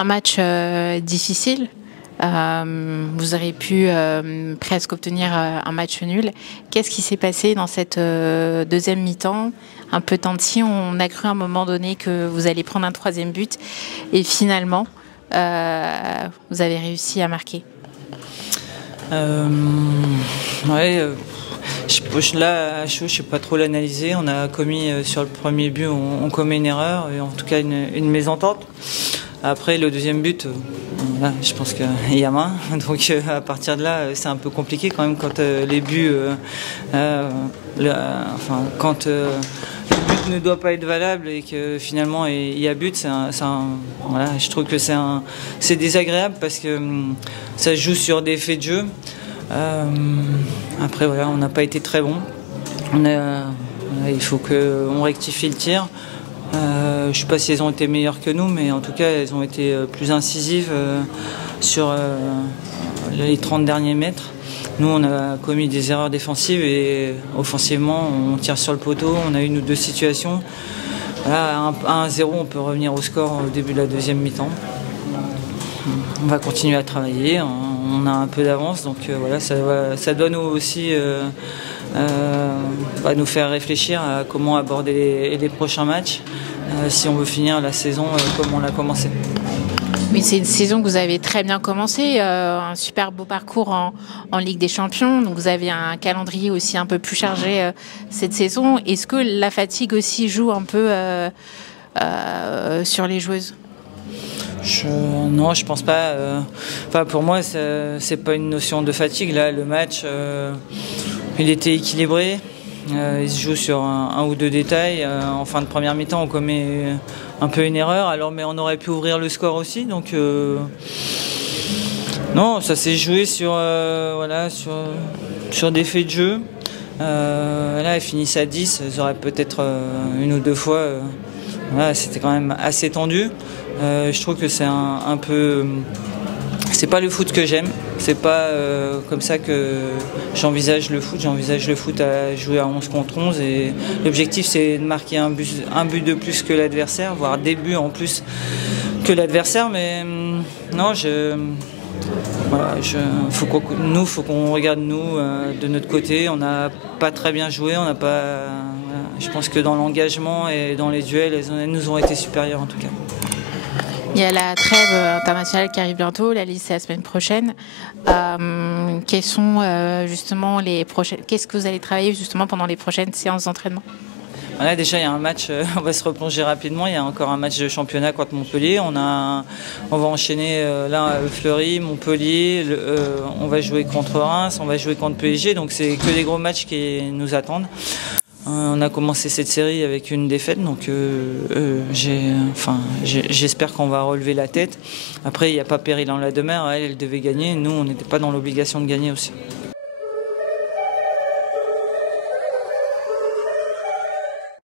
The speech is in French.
Un match difficile. Vous auriez pu presque obtenir un match nul. Qu'est-ce qui s'est passé dans cette deuxième mi-temps? Un peu tendu. On a cru à un moment donné que vous allez prendre un troisième but. Et finalement, vous avez réussi à marquer. Ouais, là, à chaud, je ne sais pas trop l'analyser. On a commis sur le premier but, on commet une erreur, et en tout cas une mésentente. Après, le deuxième but, voilà, je pense qu'il y a main. Donc à partir de là, c'est un peu compliqué quand même quand les buts, quand le but ne doit pas être valable et que finalement il y a but, voilà, je trouve que c'est désagréable parce que ça joue sur des faits de jeu. Après, voilà, on n'a pas été très bon. Il faut qu'on rectifie le tir. Je ne sais pas si elles ont été meilleures que nous, mais en tout cas, elles ont été plus incisives sur les 30 derniers mètres. Nous, on a commis des erreurs défensives et offensivement, on tire sur le poteau. On a une ou deux situations. Voilà, à 1-0, on peut revenir au score au début de la deuxième mi-temps. On va continuer à travailler. On a un peu d'avance, donc voilà, ça doit nous aussi nous faire réfléchir à comment aborder les prochains matchs si on veut finir la saison comme on l'a commencé. Oui, c'est une saison que vous avez très bien commencé, un super beau parcours en Ligue des Champions. Donc vous avez un calendrier aussi un peu plus chargé cette saison. Est-ce que la fatigue aussi joue un peu sur les joueuses ? Non, je pense pas. Pour moi, c'est pas une notion de fatigue. Là, le match, il était équilibré. Il se joue sur un ou deux détails. En fin de première mi-temps, on commet un peu une erreur. Mais on aurait pu ouvrir le score aussi. Donc, non, ça s'est joué sur des faits de jeu. Là, elles finissent à 10. Elles auraient peut-être une ou deux fois. C'était quand même assez tendu. Je trouve que c'est un peu. C'est pas le foot que j'aime. C'est pas comme ça que j'envisage le foot. J'envisage le foot à jouer à 11 contre 11. Et l'objectif, c'est de marquer un but de plus que l'adversaire, voire des buts en plus que l'adversaire. Mais non, faut qu'on regarde nous de notre côté. On n'a pas très bien joué. On n'a pas. Je pense que dans l'engagement et dans les duels, elles nous ont été supérieures en tout cas. Il y a la trêve internationale qui arrive bientôt, la liste c'est la semaine prochaine. Quelles sont justement les prochaines. Qu'est-ce que vous allez travailler justement pendant les prochaines séances d'entraînement? Voilà, déjà il y a un match, on va se replonger rapidement, il y a encore un match de championnat contre Montpellier. On va enchaîner là Fleury, Montpellier, on va jouer contre Reims, on va jouer contre PSG, donc c'est que des gros matchs qui nous attendent. On a commencé cette série avec une défaite, donc j'espère qu'on va relever la tête. Après, il n'y a pas péril en la demeure, elle devait gagner, nous on n'était pas dans l'obligation de gagner aussi.